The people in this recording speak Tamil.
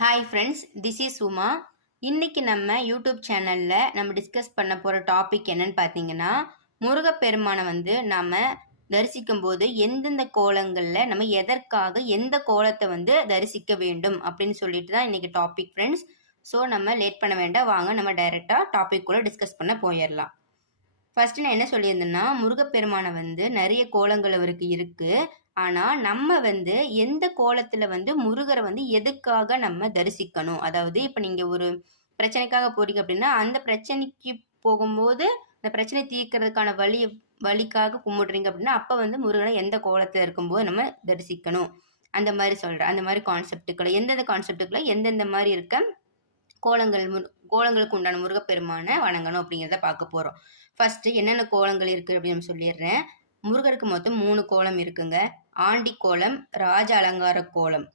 Hi friends, this is Uma. இன்னைக்கு நம்ம யூடியூப் சேனலில் நம்ம டிஸ்கஸ் பண்ண போகிற டாபிக் என்னன்னு பார்த்தீங்கன்னா, முருகப்பெருமானை நாம் தரிசிக்கும் போது எந்தெந்த கோலங்களில் நம்ம எதற்காக எந்த கோலத்தை தரிசிக்க வேண்டும் அப்படின்னு சொல்லிட்டு தான் இன்னைக்கு டாபிக் ஃப்ரெண்ட்ஸ். ஸோ நம்ம லேட் பண்ண வேண்டாம், வாங்க நம்ம டைரெக்டாக டாபிக் கூட டிஸ்கஸ் பண்ண போயிடலாம். ஃபர்ஸ்ட் நான் என்ன சொல்லியிருந்தேன்னா, முருகப்பெருமானை நிறைய கோலங்கள் அவருக்கு இருக்கு. ஆனா நம்ம எந்த கோலத்துல முருகரை எதுக்காக நம்ம தரிசிக்கணும், அதாவது இப்ப நீங்க ஒரு பிரச்சனைக்காக போறீங்க அப்படின்னா அந்த பிரச்சனைக்கு போகும்போது அந்த பிரச்சனை தீர்க்கறதுக்கான வழிக்காக கும்பிடுறீங்க அப்படின்னா அப்ப முருகனை எந்த கோலத்துல இருக்கும்போது நம்ம தரிசிக்கணும். அந்த மாதிரி சொல்றேன். அந்த மாதிரி கான்செப்டுக்களை எந்தெந்த கான்செப்டுக்களை எந்தெந்த மாதிரி இருக்க கோலங்களுக்கு உண்டான முருகப்பெருமானை வணங்கணும் அப்படிங்கிறத பார்க்க போறோம். ஃபர்ஸ்ட் என்னென்ன கோலங்கள் இருக்கு அப்படின்னு சொல்லிடுறேன். முருகருக்கு மொத்தம் 3 கோலம் இருக்குங்க. ஆண்டி கோலம், ராஜ அலங்கார கோலம்,